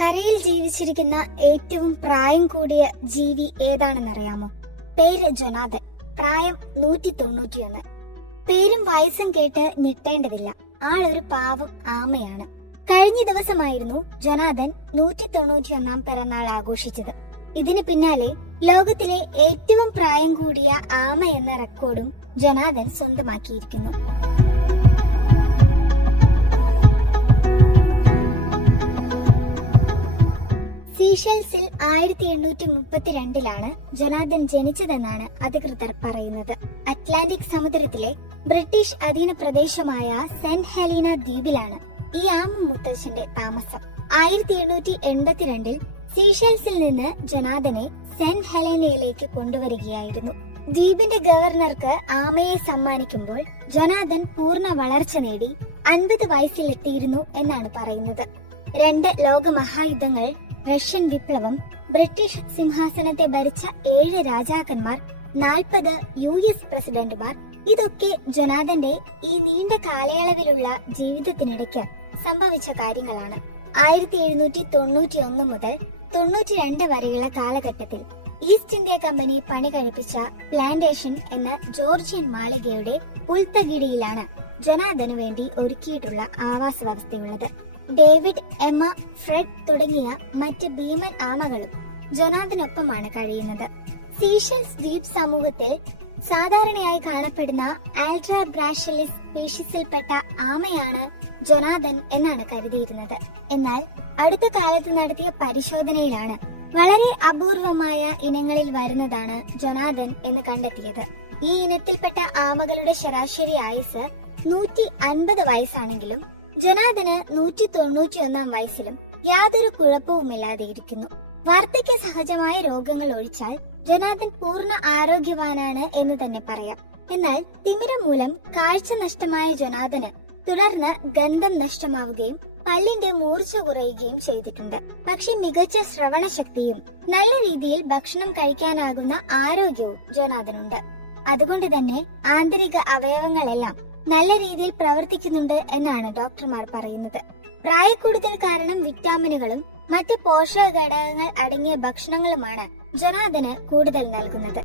കരയിൽ ജീവിച്ചിരിക്കുന്ന ഏറ്റവും പ്രായം കൂടിയ ജീവി ഏതാണെന്നറിയാമോ? പേര് ജൊനാഥൻ. പ്രായം 191. പേരും വയസ്സും കേട്ട് ഞെട്ടേണ്ടതില്ല. ആളൊരു പാവം ആമയാണ്. കഴിഞ്ഞ ദിവസമായിരുന്നു ജൊനാഥൻ 191 പിറന്നാൾ ആഘോഷിച്ചത്. ഇതിന് പിന്നാലെ ലോകത്തിലെ ഏറ്റവും പ്രായം കൂടിയ ആമ എന്ന റെക്കോർഡും ജൊനാഥൻ സ്വന്തമാക്കിയിരിക്കുന്നു. സീഷെൽസിൽ 1832 ജൊനാഥൻ ജനിച്ചതെന്നാണ് അധികൃതർ പറയുന്നത്. അറ്റ്ലാന്റിക് സമുദ്രത്തിലെ ബ്രിട്ടീഷ് അധീന പ്രദേശമായ സെന്റ് ഹെലീന ദ്വീപിലാണ് ഈ ആമ മുത്തച്ഛന്റെ താമസം. 1882 സീഷെൽസിൽ നിന്ന് ജൊനാഥനെ സെന്റ് ഹെലീനയിലേക്ക് കൊണ്ടുവരികയായിരുന്നു. ദ്വീപിന്റെ ഗവർണർക്ക് ആമയെ സമ്മാനിക്കുമ്പോൾ ജൊനാഥൻ പൂർണ്ണ വളർച്ച നേടി 50 വയസ്സിലെത്തിയിരുന്നു എന്നാണ് പറയുന്നത്. 2 ലോകമഹായുദ്ധങ്ങൾ, റഷ്യൻ വിപ്ലവം, ബ്രിട്ടീഷ് സിംഹാസനത്തെ ഭരിച്ച 7 രാജാക്കന്മാർ, 40 US പ്രസിഡന്റുമാർ, ഇതൊക്കെ ജൊനാഥന്റെ ഈ നീണ്ട കാലയളവിലുള്ള ജീവിതത്തിനിടയ്ക്ക് സംഭവിച്ച കാര്യങ്ങളാണ്. 1791 മുതൽ 92 വരെയുള്ള കാലഘട്ടത്തിൽ ഈസ്റ്റ് ഇന്ത്യ കമ്പനി പണി കഴിപ്പിച്ച പ്ലാന്റേഷൻ എന്ന ജോർജിയൻ മാളികയുടെ പുൽത്തകിടിയിലാണ് ജൊനാഥനു വേണ്ടി ഒരുക്കിയിട്ടുള്ള ആവാസ വ്യവസ്ഥയുള്ളത്. ഡേവിഡ്, എമ്മ, ഫ്രെഡ് തുടങ്ങിയ മറ്റ് ഭീമൻ ആമകളും ജൊനാഥനൊപ്പമാണ് കഴിയുന്നത്. സീഷെൽസ് ദ്വീപ് സമൂഹത്തിൽ സാധാരണയായി കാണപ്പെടുന്ന ആൽട്രാബ്രാഷ്യലിസ് സ്പീഷീസിൽപ്പെട്ട ആമയാണ് ജൊനാഥൻ എന്നാണ് കരുതിയിരുന്നത്. എന്നാൽ അടുത്ത കാലത്ത് നടത്തിയ പരിശോധനയിലാണ് വളരെ അപൂർവമായ ഇനങ്ങളിൽ വരുന്നതാണ് ജൊനാഥൻ എന്ന് കണ്ടെത്തിയത്. ഈ ഇനത്തിൽപ്പെട്ട ആമകളുടെ ശരാശരി ആയുസ് 150 വയസ്സാണെങ്കിലും ജൊനാഥന് 191 വയസ്സിലും യാതൊരു കുഴപ്പവുമില്ലാതെ ഇരിക്കുന്നു. വാർദ്ധക്യ സഹജമായ രോഗങ്ങൾ ഒഴിച്ചാൽ ജൊനാഥൻ പൂർണ്ണ ആരോഗ്യവാനാണ് എന്ന് തന്നെ പറയാം. എന്നാൽ തിമിരം മൂലം കാഴ്ച നഷ്ടമായ ജൊനാഥന് തുടർന്ന് ഗന്ധം നഷ്ടമാവുകയും പല്ലിന്റെ മൂർച്ച കുറയുകയും ചെയ്തിട്ടുണ്ട്. പക്ഷെ മികച്ച ശ്രവണശക്തിയും നല്ല രീതിയിൽ ഭക്ഷണം കഴിക്കാനാകുന്ന ആരോഗ്യവും ജൊനാഥനുണ്ട്. അതുകൊണ്ട് തന്നെ ആന്തരിക അവയവങ്ങളെല്ലാം നല്ല രീതിയിൽ പ്രവർത്തിക്കുന്നുണ്ട് എന്നാണ് ഡോക്ടർമാർ പറയുന്നത്. പ്രായക്കൂടുതൽ കാരണം വിറ്റാമിനുകളും മറ്റ് പോഷക ഘടകങ്ങൾ അടങ്ങിയ ഭക്ഷണങ്ങളുമാണ് ജൊനാഥന് കൂടുതൽ നൽകുന്നത്.